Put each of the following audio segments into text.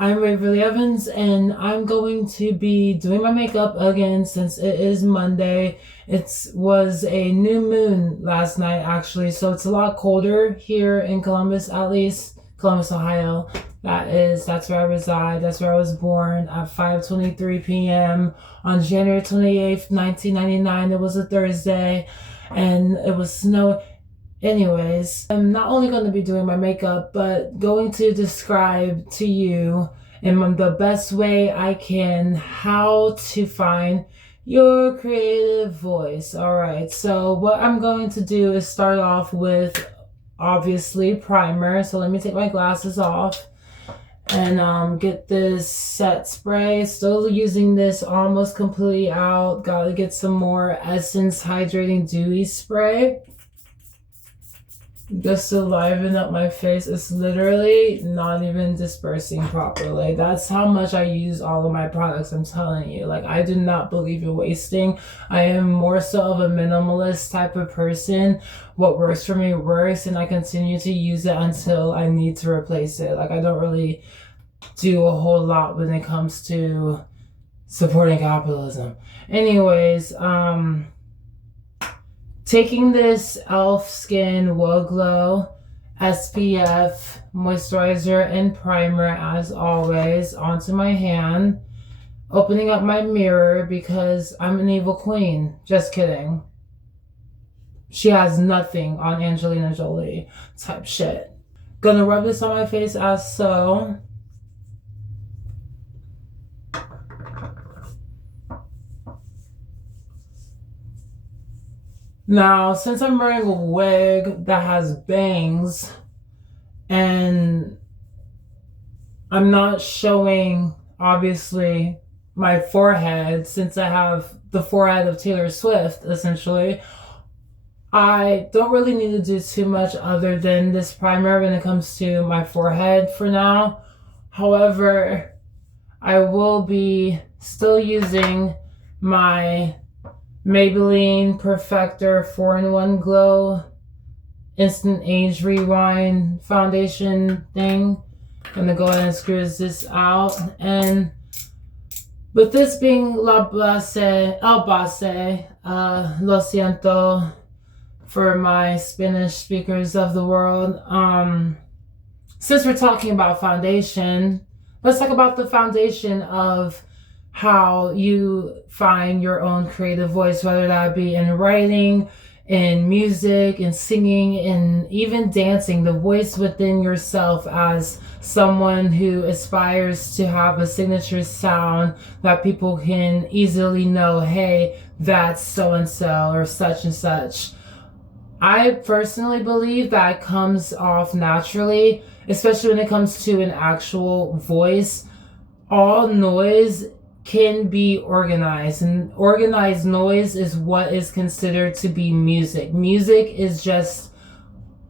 I'm Waverly Evans, and I'm going to be doing my makeup again since it is Monday. It was a new moon last night, actually, so it's a lot colder here in Columbus, at least Columbus, Ohio. That's where I reside. That's where I was born at 5:23 p.m. on January 28th, 1999. It was a Thursday, and it was snow. Anyways, I'm not only going to be doing my makeup, but going to describe to you in the best way I can how to find your creative voice. All right, so what I'm going to do is start off with obviously primer. So let me take my glasses off and get this set spray. Still using this almost completely out. Gotta get some more Essence Hydrating Dewy Spray just to liven up my face. It's literally not even dispersing properly. That's how much I use all of my products, I'm telling you. Like, I do not believe in wasting. I am more so of a minimalist type of person. What works for me works, and I continue to use it until I need to replace it. Like, I don't really do a whole lot when it comes to supporting capitalism. Anyways, taking this e.l.f. Skin Woe Glow SPF moisturizer and primer as always onto my hand. Opening up my mirror because I'm an evil queen. Just kidding. She has nothing on Angelina Jolie type shit. Gonna rub this on my face as so. Now, since I'm wearing a wig that has bangs and I'm not showing, obviously, my forehead, since I have the forehead of Taylor Swift, essentially, I don't really need to do too much other than this primer when it comes to my forehead for now. However, I will be still using my Maybelline Perfector 4-in-1 Glow Instant Age Rewind foundation thing. I'm gonna go ahead and screw this out. And with this being La Base, El Base, Lo Siento for my Spanish speakers of the world. Since we're talking about foundation, let's talk about the foundation of how you find your own creative voice, whether that be in writing, in music, in singing, in even dancing. The voice within yourself as someone who aspires to have a signature sound that people can easily know, hey, that's so-and-so or such and such. I personally believe that comes off naturally, especially when it comes to an actual voice. All noise can be organized, and organized noise is what is considered to be music. Music is just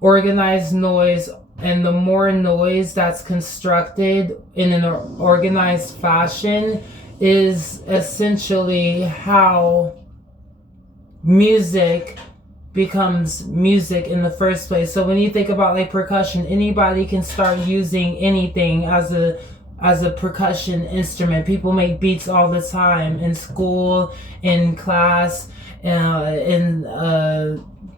organized noise, and the more noise that's constructed in an organized fashion is essentially how music becomes music in the first place. So when you think about like percussion, anybody can start using anything as a percussion instrument. People make beats all the time in school, in class, in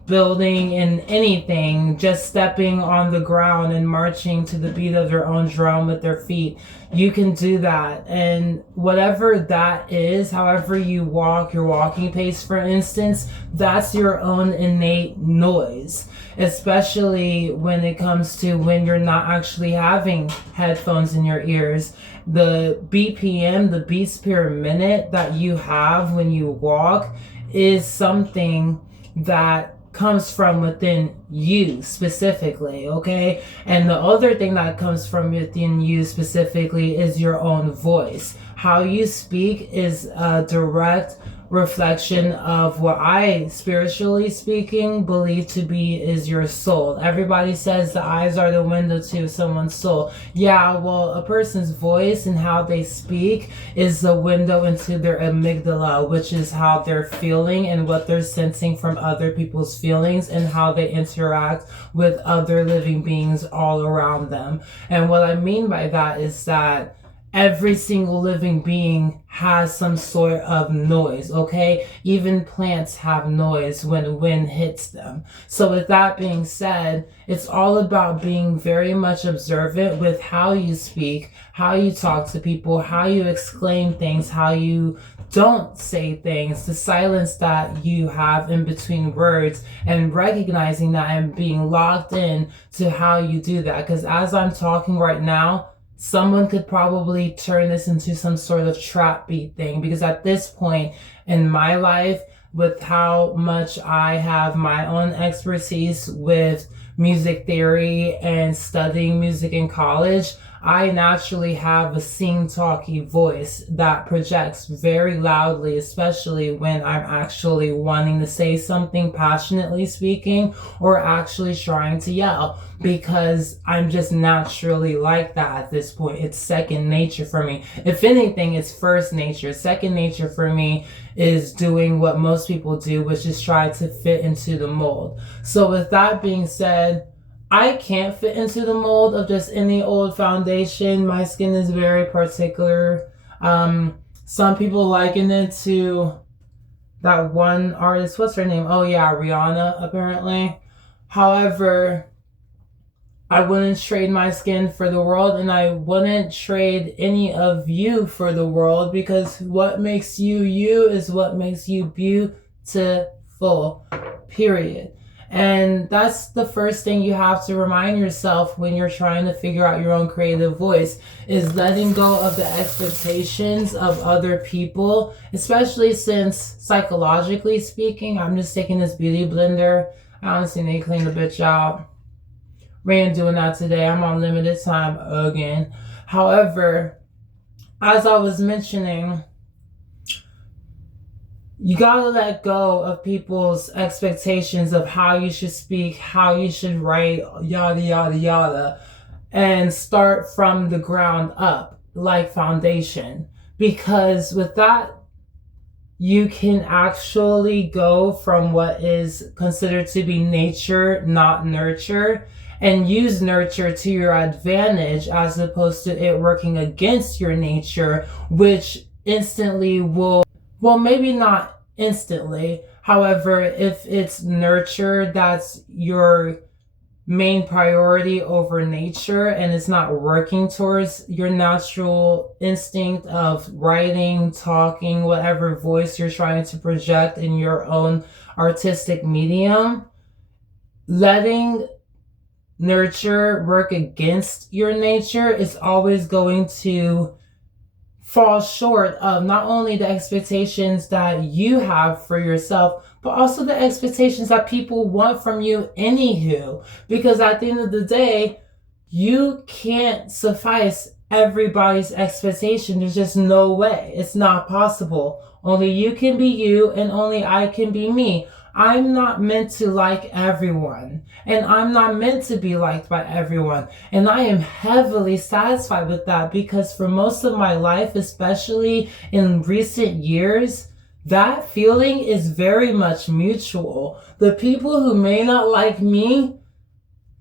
building, in anything, just stepping on the ground and marching to the beat of their own drum with their feet. You can do that. And whatever that is, however you walk, your walking pace, for instance, that's your own innate noise. Especially when it comes to when you're not actually having headphones in your ears. The BPM, the beats per minute that you have when you walk is something that comes from within you specifically, okay? And the other thing that comes from within you specifically is your own voice. How you speak is a direct reflection of what I, spiritually speaking, believe to be is your soul. Everybody says the eyes are the window to someone's soul. Yeah, well, a person's voice and how they speak is the window into their amygdala, which is how they're feeling and what they're sensing from other people's feelings and how they interact with other living beings all around them. And what I mean by that is that every single living being has some sort of noise, okay? Even plants have noise when the wind hits them. So with that being said, it's all about being very much observant with how you speak, how you talk to people, how you exclaim things, how you don't say things, the silence that you have in between words, and recognizing that and being locked in to how you do that. Because as I'm talking right now, someone could probably turn this into some sort of trap beat thing, because at this point in my life, with how much I have my own expertise with music theory and studying music in college, I naturally have a sing-talky voice that projects very loudly, especially when I'm actually wanting to say something passionately speaking or actually trying to yell, because I'm just naturally like that at this point. It's second nature for me. If anything, it's first nature. Second nature for me is doing what most people do, which is try to fit into the mold. So with that being said, I can't fit into the mold of just any old foundation. My skin is very particular. Some people liken it to that one artist. What's her name? Oh yeah, Rihanna, apparently. However, I wouldn't trade my skin for the world, and I wouldn't trade any of you for the world, because what makes you you is what makes you beautiful, period. And that's the first thing you have to remind yourself when you're trying to figure out your own creative voice, is letting go of the expectations of other people, especially since psychologically speaking, I'm just taking this beauty blender. I honestly need to clean the bitch out. We ain't doing that today. I'm on limited time again. However, as I was mentioning, you gotta let go of people's expectations of how you should speak, how you should write, yada, yada, yada, and start from the ground up, like foundation. Because with that, you can actually go from what is considered to be nature, not nurture, and use nurture to your advantage, as opposed to it working against your nature, which instantly will, well, maybe not instantly. However, if it's nurture that's your main priority over nature, and it's not working towards your natural instinct of writing, talking, whatever voice you're trying to project in your own artistic medium, letting nurture work against your nature is always going to fall short of not only the expectations that you have for yourself, but also the expectations that people want from you anywho. Because at the end of the day, you can't suffice everybody's expectation. There's just no way. It's not possible. Only you can be you, and only I can be me. I'm not meant to like everyone, and I'm not meant to be liked by everyone. And I am heavily satisfied with that, because for most of my life, especially in recent years, that feeling is very much mutual. The people who may not like me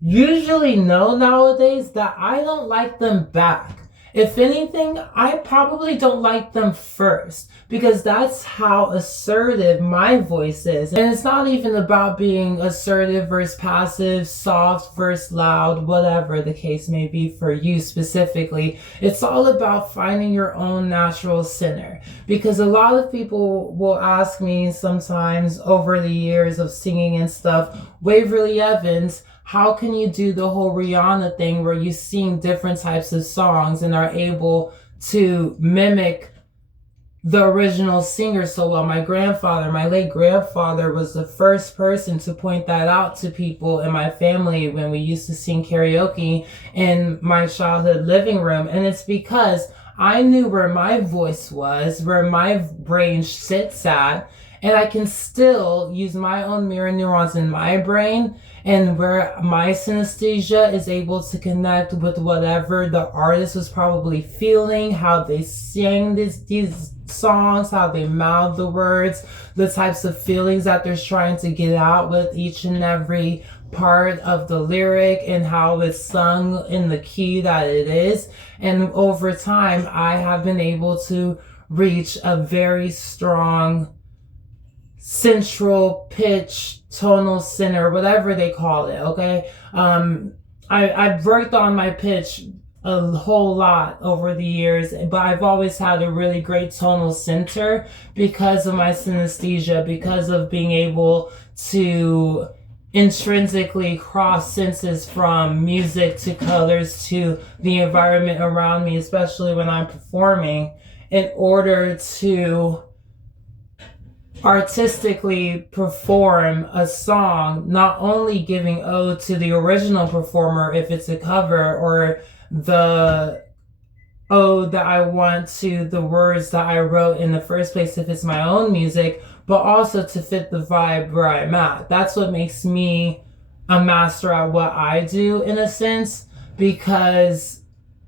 usually know nowadays that I don't like them back. If anything, I probably don't like them first, because that's how assertive my voice is. And it's not even about being assertive versus passive, soft versus loud, whatever the case may be for you specifically. It's all about finding your own natural center. Because a lot of people will ask me sometimes over the years of singing and stuff, Waverly Evans, how can you do the whole Rihanna thing where you sing different types of songs and are able to mimic the original singer so well? My grandfather, my late grandfather, was the first person to point that out to people in my family when we used to sing karaoke in my childhood living room. And it's because I knew where my voice was, where my brain sits at, and I can still use my own mirror neurons in my brain, and where my synesthesia is able to connect with whatever the artist was probably feeling, how they sang these songs, how they mouth the words, the types of feelings that they're trying to get out with each and every part of the lyric and how it's sung in the key that it is. And over time, I have been able to reach a very strong central pitch, tonal center, whatever they call it, okay? I've worked on my pitch a whole lot over the years, but I've always had a really great tonal center because of my synesthesia, because of being able to intrinsically cross senses from music to colors to the environment around me, especially when I'm performing, in order to artistically perform a song, not only giving ode to the original performer if it's a cover, or the ode that I want to the words that I wrote in the first place if it's my own music, but also to fit the vibe where I'm at. That's what makes me a master at what I do, in a sense, because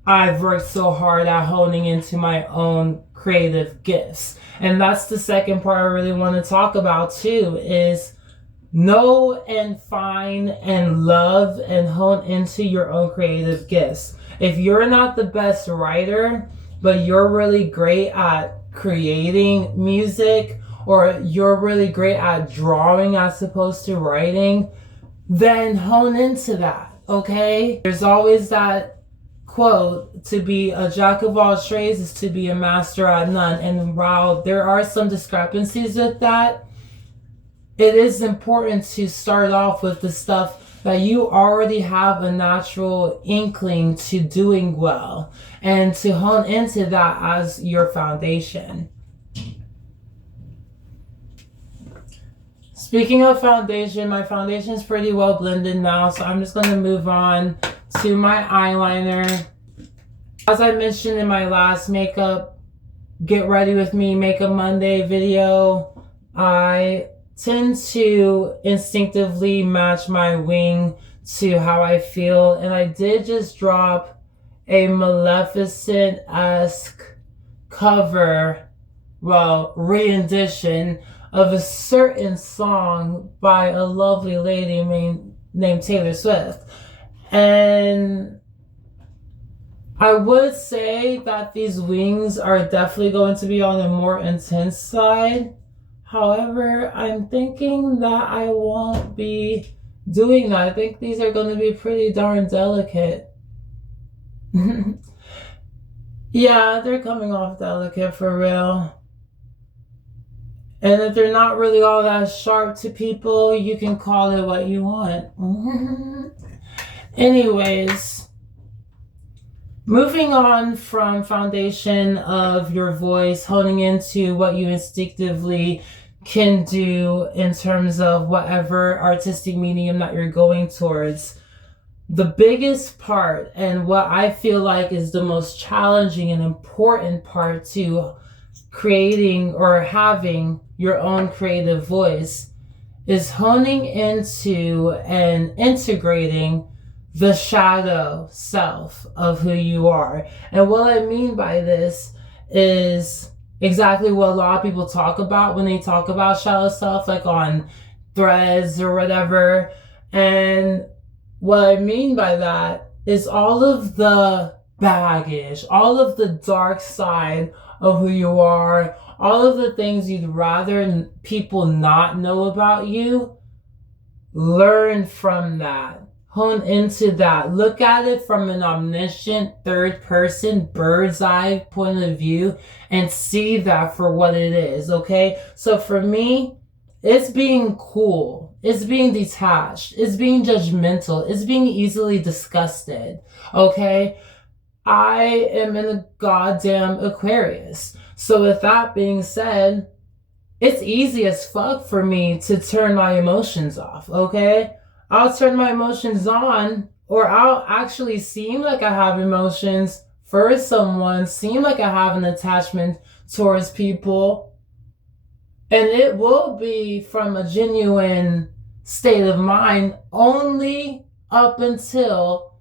I've worked so hard at honing into my own creative gifts. And that's the second part I really want to talk about too, is know and find and love and hone into your own creative gifts. If you're not the best writer, but you're really great at creating music, or you're really great at drawing as opposed to writing, then hone into that, okay? There's always that quote, to be a jack of all trades is to be a master at none. And while there are some discrepancies with that, it is important to start off with the stuff that you already have a natural inkling to doing well, and to hone into that as your foundation. Speaking of foundation, my foundation is pretty well blended now, so I'm just going to move on to my eyeliner. As I mentioned in my last makeup Get Ready With Me Makeup Monday video, I tend to instinctively match my wing to how I feel, and I did just drop a Maleficent-esque cover, rendition of a certain song by a lovely lady named Taylor Swift. And I would say that these wings are definitely going to be on the more intense side. However, I'm thinking that I won't be doing that. I think these are going to be pretty darn delicate. Yeah, they're coming off delicate for real. And if they're not really all that sharp to people, you can call it what you want. Anyways, moving on from foundation of your voice, honing into what you instinctively can do in terms of whatever artistic medium that you're going towards. The biggest part, and what I feel like is the most challenging and important part to creating or having your own creative voice, is honing into and integrating the shadow self of who you are. And what I mean by this is exactly what a lot of people talk about when they talk about shadow self, like on threads or whatever. And what I mean by that is all of the baggage, all of the dark side of who you are, all of the things you'd rather people not know about you. Learn from that. Hone into that. Look at it from an omniscient third person, bird's eye point of view, and see that for what it is, okay? So for me, it's being cool. It's being detached. It's being judgmental. It's being easily disgusted, okay? I am in a goddamn Aquarius. So with that being said, it's easy as fuck for me to turn my emotions off, okay? I'll turn my emotions on, or I'll actually seem like I have emotions for someone, seem like I have an attachment towards people, and it will be from a genuine state of mind only up until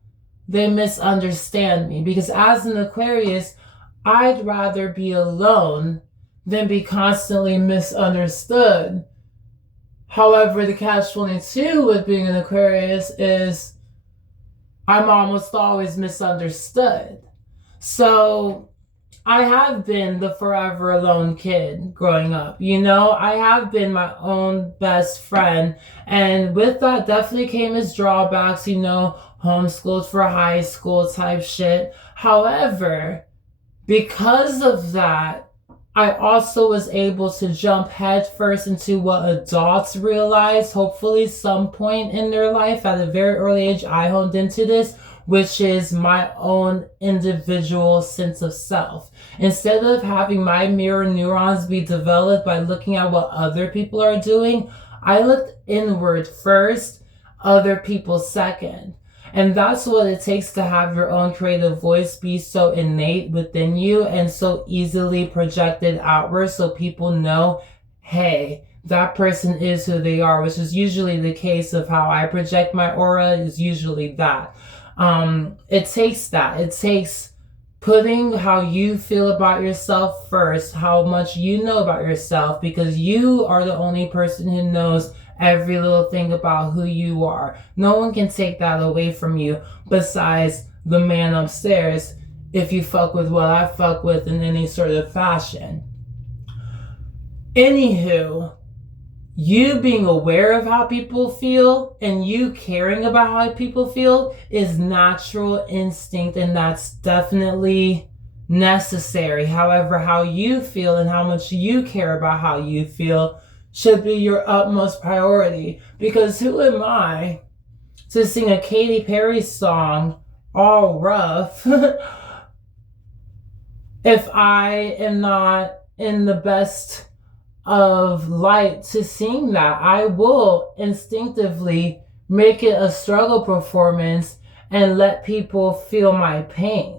they misunderstand me. Because as an Aquarius, I'd rather be alone than be constantly misunderstood. However, the catch 22 with being an Aquarius is I'm almost always misunderstood. So I have been the forever alone kid growing up. I have been my own best friend. And with that definitely came as drawbacks, homeschooled for high school type shit. However, because of that, I also was able to jump headfirst into what adults realize, hopefully some point in their life. At a very early age, I honed into this, which is my own individual sense of self. Instead of having my mirror neurons be developed by looking at what other people are doing, I looked inward first, other people second. And that's what it takes to have your own creative voice be so innate within you and so easily projected outward so people know, hey, that person is who they are, which is usually the case of how I project my aura is usually that. It takes that. It takes putting how you feel about yourself first, how much you know about yourself, because you are the only person who knows every little thing about who you are. No one can take that away from you besides the man upstairs if you fuck with what I fuck with in any sort of fashion. Anywho, you being aware of how people feel and you caring about how people feel is natural instinct, and that's definitely necessary. However, how you feel and how much you care about how you feel should be your utmost priority, because who am I to sing a Katy Perry song all rough if I am not in the best of light to sing that? I will instinctively make it a struggle performance and let people feel my pain.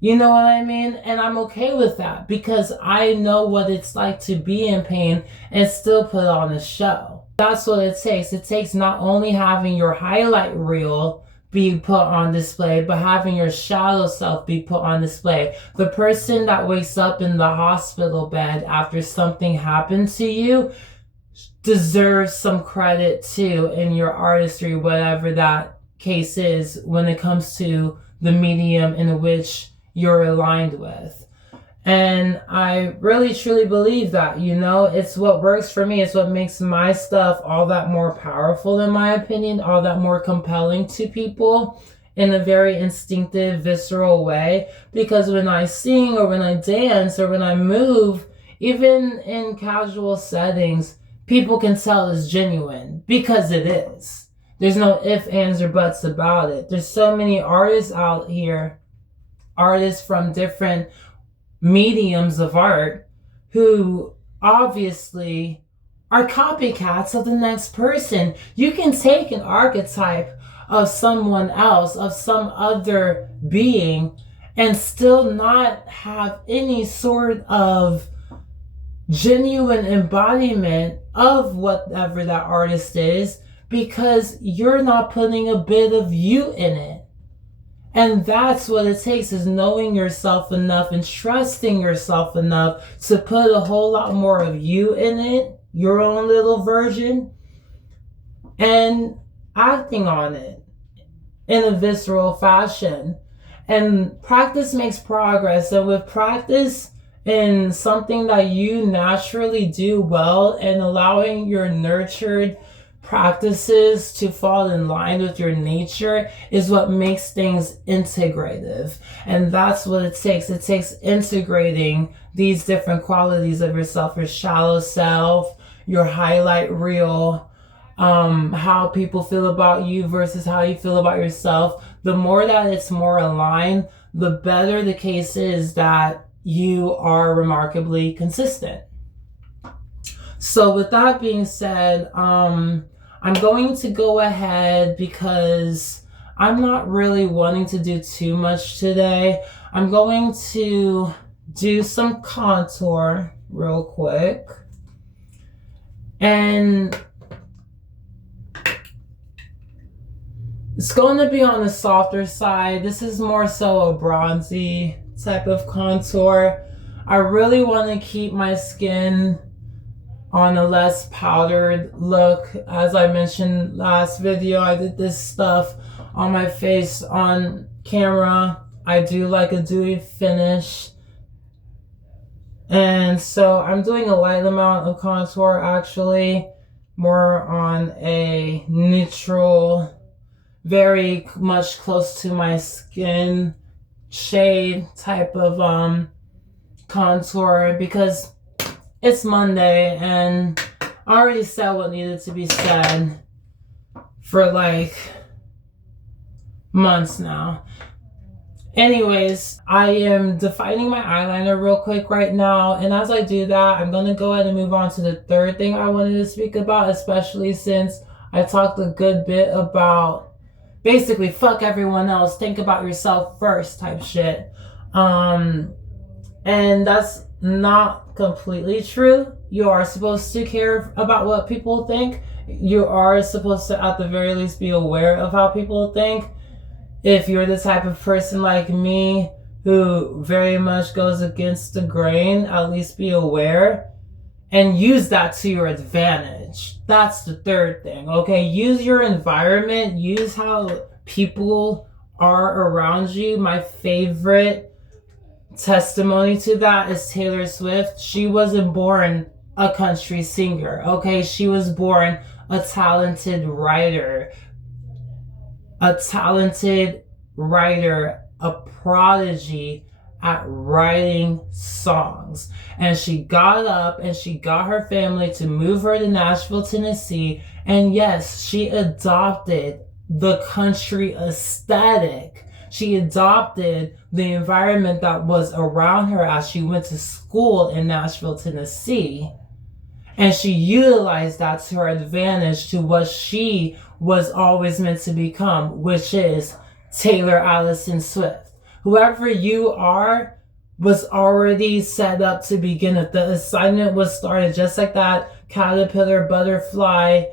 You know what I mean? And I'm okay with that because I know what it's like to be in pain and still put on a show. That's what it takes. It takes not only having your highlight reel be put on display, but having your shadow self be put on display. The person that wakes up in the hospital bed after something happened to you deserves some credit too in your artistry, whatever that case is, when it comes to the medium in which you're aligned with. And I really truly believe that, it's what works for me. It's what makes my stuff all that more powerful, in my opinion, all that more compelling to people in a very instinctive, visceral way. Because when I sing or when I dance or when I move, even in casual settings, people can tell it's genuine because it is. There's no ifs, ands, or buts about it. There's so many artists out here, artists from different mediums of art, who obviously are copycats of the next person. You can take an archetype of someone else, of some other being, and still not have any sort of genuine embodiment of whatever that artist is, because you're not putting a bit of you in it. And that's what it takes, is knowing yourself enough and trusting yourself enough to put a whole lot more of you in it, your own little version, and acting on it in a visceral fashion. And practice makes progress. And with practice in something that you naturally do well and allowing your nurtured practices to fall in line with your nature is what makes things integrative. And that's what it takes. It takes integrating these different qualities of yourself, your shallow self, your highlight reel, how people feel about you versus how you feel about yourself. The more that it's more aligned, the better the case is that you are remarkably consistent. So with that being said, I'm going to go ahead because I'm not really wanting to do too much today. I'm going to do some contour real quick. And it's going to be on the softer side. This is more so a bronzy type of contour. I really want to keep my skin on a less powdered look. As I mentioned last video, I did this stuff on my face on camera. I do like a dewy finish. And so I'm doing a light amount of contour, actually, more on a neutral, very much close to my skin shade type of contour, because it's Monday and I already said what needed to be said for like months now. Anyways, I am defining my eyeliner real quick right now, and as I do that, I'm going to go ahead and move on to the third thing I wanted to speak about, especially since I talked a good bit about basically fuck everyone else, think about yourself first type shit. And that's not completely true. You are supposed to care about what people think. You are supposed to at the very least be aware of how people think. If you're the type of person like me who very much goes against the grain, at least be aware and use that to your advantage. That's the third thing, okay? Use your environment, use how people are around you. My favorite testimony to that is Taylor Swift. She wasn't born a country singer, okay? She was born a talented writer, a prodigy at writing songs. And she got up and she got her family to move her to Nashville, Tennessee. And yes, she adopted the country aesthetic. She adopted the environment that was around her as she went to school in Nashville, Tennessee. And she utilized that to her advantage to what she was always meant to become, which is Taylor Allison Swift. Whoever you are was already set up to begin with. The assignment was started just like that caterpillar butterfly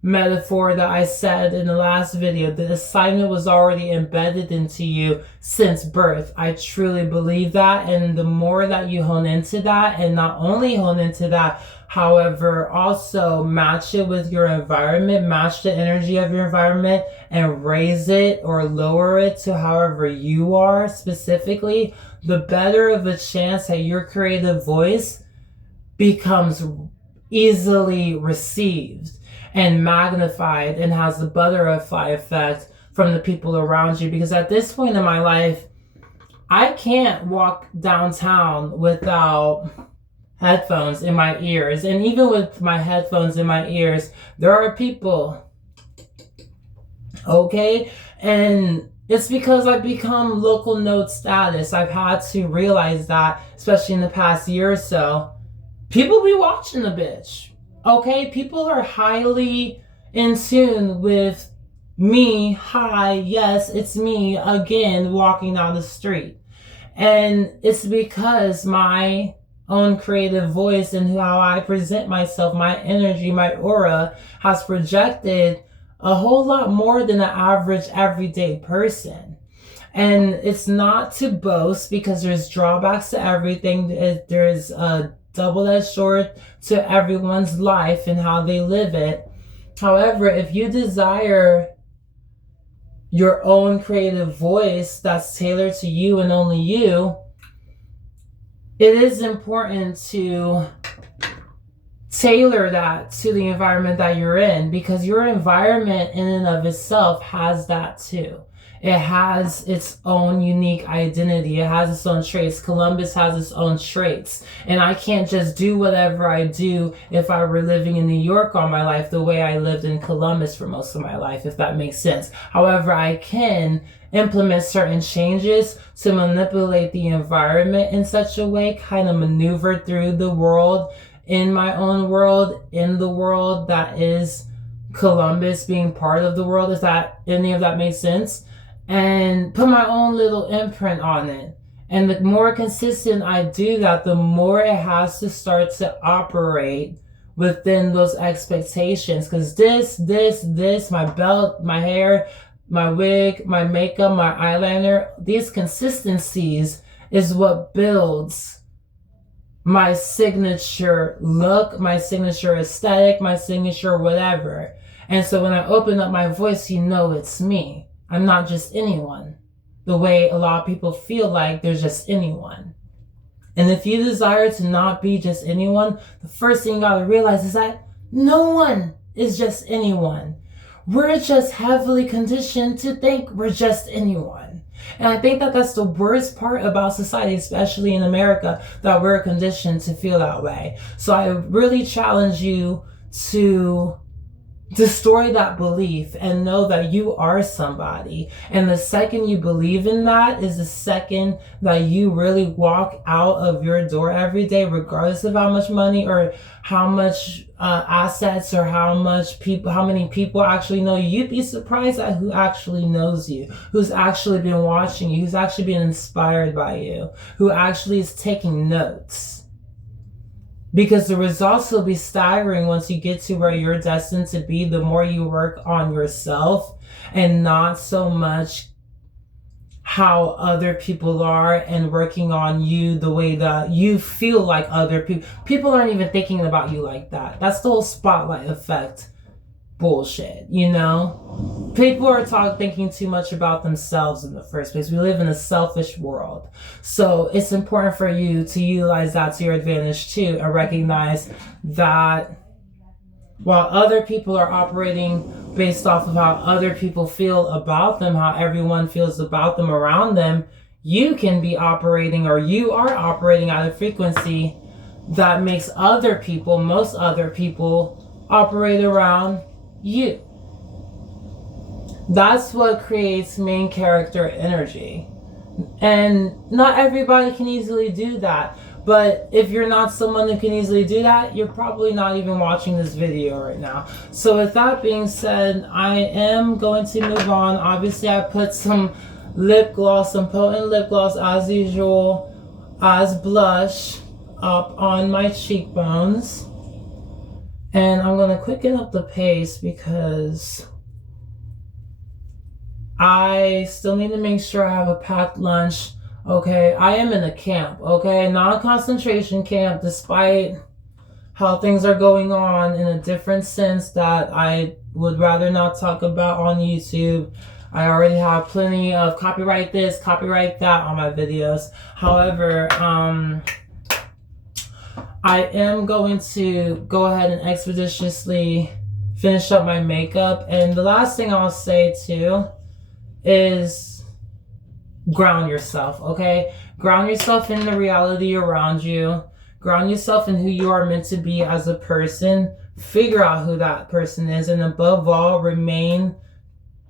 metaphor that I said in the last video. The assignment was already embedded into you since birth. I truly believe that, and the more that you hone into that, and not only hone into that, however, also match it with your environment, match the energy of your environment and raise it or lower it to however you are specifically, the better of a chance that your creative voice becomes easily received and magnified and has the butterfly effect from the people around you. Because at this point in my life, I can't walk downtown without headphones in my ears. And even with my headphones in my ears, there are people, okay? And it's because I've become local note status. I've had to realize that, especially in the past year or so, people be watching the bitch, okay? People are highly in tune with me. Hi, yes, it's me again walking down the street. And it's because my own creative voice and how I present myself, my energy, my aura has projected a whole lot more than an average everyday person. And it's not to boast, because there's drawbacks to everything. There's a double-edged sword to everyone's life and how they live it. However, if you desire your own creative voice that's tailored to you and only you, it is important to tailor that to the environment that you're in, because your environment in and of itself has that too. It has its own unique identity. It has its own traits. Columbus has its own traits. And I can't just do whatever I do if I were living in New York all my life the way I lived in Columbus for most of my life, if that makes sense. However, I can implement certain changes to manipulate the environment in such a way, kind of maneuver through the world, in my own world, in the world that is Columbus being part of the world, if that any of that makes sense, and put my own little imprint on it. And the more consistent I do that, the more it has to start to operate within those expectations. Because this, my belt, my hair, my wig, my makeup, my eyeliner, these consistencies is what builds my signature look, my signature aesthetic, my signature whatever. And so when I open up my voice, you know it's me. I'm not just anyone. The way a lot of people feel like they're just anyone. And if you desire to not be just anyone, the first thing you gotta realize is that no one is just anyone. We're just heavily conditioned to think we're just anyone. And I think that that's the worst part about society, especially in America, that we're conditioned to feel that way. So I really challenge you to destroy that belief and know that you are somebody. And the second you believe in that is the second that you really walk out of your door every day, regardless of how much money or how much assets or how many people actually know you. You'd be surprised at who actually knows you, who's actually been watching you, who's actually been inspired by you, who actually is taking notes. Because the results will be staggering once you get to where you're destined to be, the more you work on yourself and not so much how other people are and working on you the way that you feel like other people. People aren't even thinking about you like that. That's the whole spotlight effect bullshit, you know? People are thinking too much about themselves in the first place. We live in a selfish world. So it's important for you to utilize that to your advantage too and recognize that while other people are operating based off of how other people feel about them, how everyone feels about them around them, you can be operating, or you are operating at a frequency that makes other people, most other people, operate around you. That's what creates main character energy. And not everybody can easily do that. But if you're not someone who can easily do that, you're probably not even watching this video right now. So with that being said, I am going to move on. Obviously, I put some lip gloss, some potent lip gloss as usual, as blush up on my cheekbones. And I'm going to quicken up the pace because I still need to make sure I have a packed lunch. Okay, I am in a camp, okay? Not a concentration camp, despite how things are going on in a different sense that I would rather not talk about on YouTube. I already have plenty of copyright this, copyright that on my videos. However, I am going to go ahead and expeditiously finish up my makeup. And the last thing I'll say too is ground yourself, okay? Ground yourself in the reality around you. Ground yourself in who you are meant to be as a person. Figure out who that person is. And above all, remain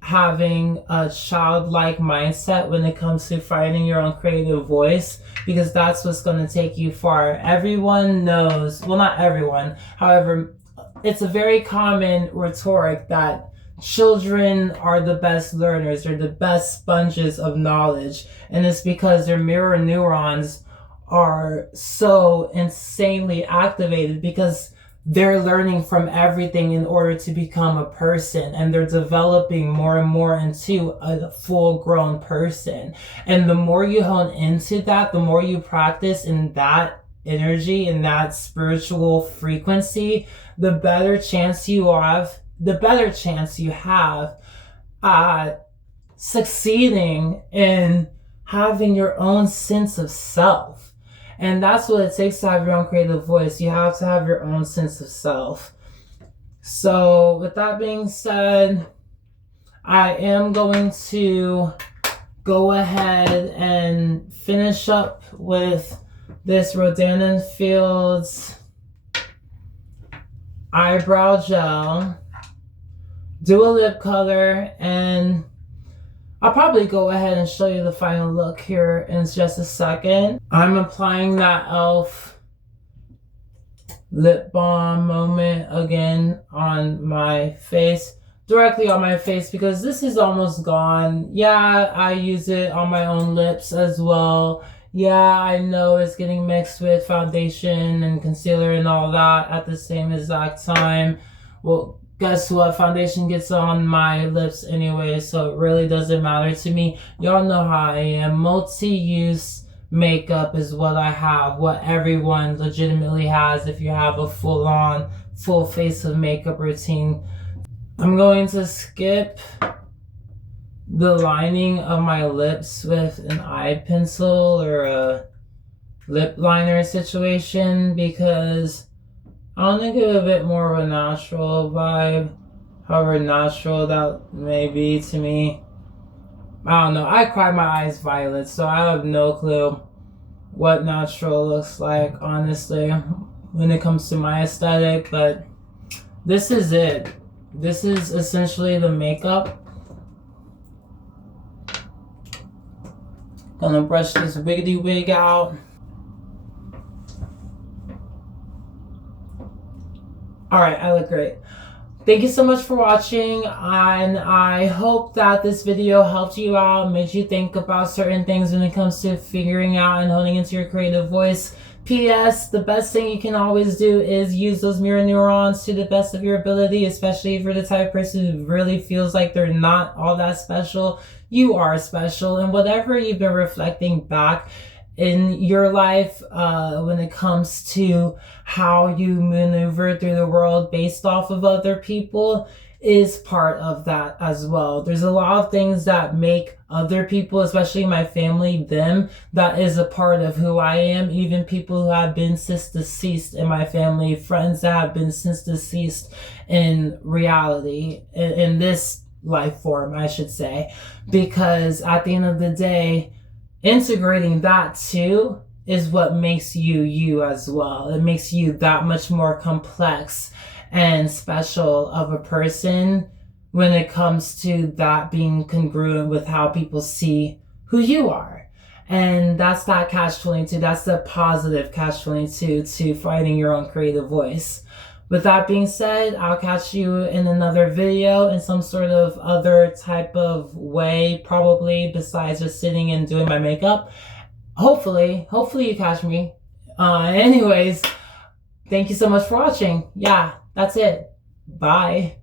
having a childlike mindset when it comes to finding your own creative voice, because that's what's going to take you far. Everyone knows, well, not everyone, however, it's a very common rhetoric that children are the best learners, they're the best sponges of knowledge, and it's because their mirror neurons are so insanely activated because they're learning from everything in order to become a person, and they're developing more and more into a full-grown person. And the more you hone into that, the more you practice in that energy, in that spiritual frequency, the better chance you have at succeeding in having your own sense of self. And that's what it takes to have your own creative voice. You have to have your own sense of self. So with that being said, I am going to go ahead and finish up with this Rodan & Fields eyebrow gel, do a lip color, and I'll probably go ahead and show you the final look here in just a second. I'm applying that e.l.f. lip balm moment again on my face, directly on my face, because this is almost gone. Yeah, I use it on my own lips as well. Yeah, I know it's getting mixed with foundation and concealer and all that at the same exact time. Well, guess what? Foundation gets on my lips anyway, so it really doesn't matter to me. Y'all know how I am. Multi-use makeup is what I have, what everyone legitimately has if you have a full-on, full face of makeup routine. I'm going to skip the lining of my lips with an eye pencil or a lip liner situation because I want to give a bit more of a natural vibe, however natural that may be to me. I don't know. I cry my eyes violet, so I have no clue what natural looks like, honestly, when it comes to my aesthetic. But this is it. This is essentially the makeup. Gonna brush this wiggity wig out. Alright, I look great. Thank you so much for watching, and I hope that this video helped you out, made you think about certain things when it comes to figuring out and honing into your creative voice. P.S. The best thing you can always do is use those mirror neurons to the best of your ability, especially if you're the type of person who really feels like they're not all that special. You are special, and whatever you've been reflecting back in your life when it comes to how you maneuver through the world based off of other people is part of that as well. There's a lot of things that make other people, especially my family, them, that is a part of who I am. Even people who have been since deceased in my family, friends that have been since deceased in reality, in this life form, I should say. Because at the end of the day, integrating that too is what makes you you as well. It makes you that much more complex and special of a person when it comes to that being congruent with how people see who you are. And that's that catch-22. That's the positive catch-22 to finding your own creative voice. With that being said, I'll catch you in another video in some sort of other type of way, probably besides just sitting and doing my makeup. Hopefully you catch me. Anyways, thank you so much for watching. Yeah, that's it. Bye.